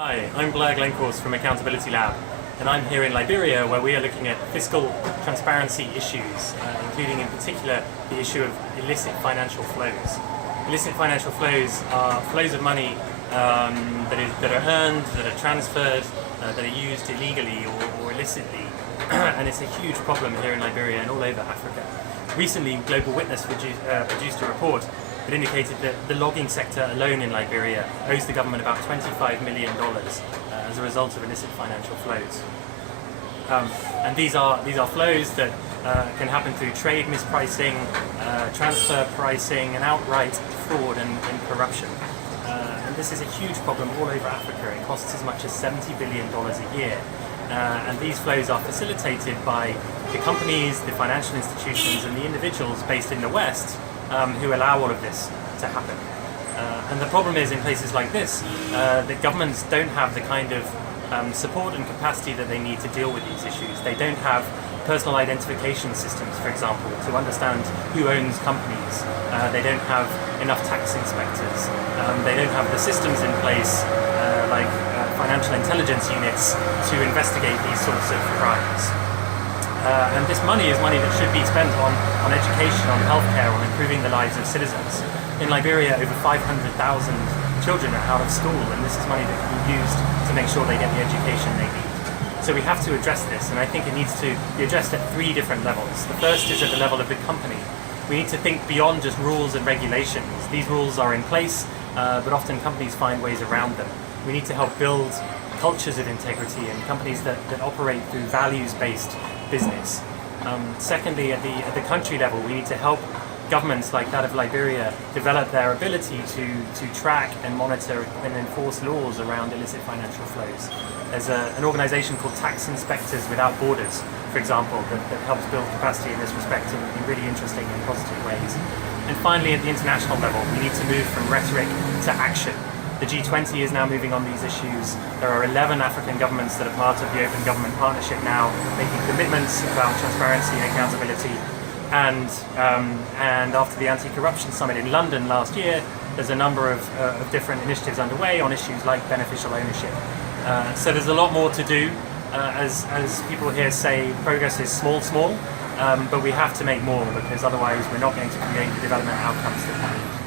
Hi, I'm Blair Glencorse from Accountability Lab, and I'm here in Liberia where we are looking at fiscal transparency issues, including in particular the issue of illicit financial flows. Illicit financial flows are flows of money that are earned, that are transferred, that are used illegally or illicitly, and it's a huge problem here in Liberia and all over Africa. Recently, Global Witness produced a report that indicated that the logging sector alone in Liberia owes the government about $25 million as a result of illicit financial flows. And these are flows that can happen through trade mispricing, transfer pricing, and outright fraud and corruption. And this is a huge problem all over Africa. It costs as much as $70 billion a year. And these flows are facilitated by the companies, the financial institutions, and the individuals based in the West who allow all of this to happen. And the problem is, in places like this, that governments don't have the kind of support and capacity that they need to deal with these issues. They don't have personal identification systems, for example, to understand who owns companies. They don't have enough tax inspectors. They don't have the systems in place, like financial intelligence units, to investigate these sorts of crimes. And this money is money that should be spent on education, on healthcare, on improving the lives of citizens. In Liberia, over 500,000 children are out of school, and this is money that can be used to make sure they get the education they need. So we have to address this, and I think it needs to be addressed at three different levels. The first is at the level of the company. We need to think beyond just rules and regulations. These rules are in place, but often companies find ways around them. We need to help build cultures of integrity and companies that operate through values-based business. Secondly, at the country level, we need to help governments like that of Liberia develop their ability to track and monitor and enforce laws around illicit financial flows. There's an organization called Tax Inspectors Without Borders, for example, that helps build capacity in this respect in really interesting and positive ways. And finally, at the international level, we need to move from rhetoric to action. The G20 is now moving on these issues. There are 11 African governments that are part of the Open Government Partnership now, making commitments about transparency and accountability. And after the Anti-Corruption Summit in London last year, there's a number of different initiatives underway on issues like beneficial ownership. So there's a lot more to do. As people here say, progress is small, but we have to make more, because otherwise we're not going to create the development outcomes that we need.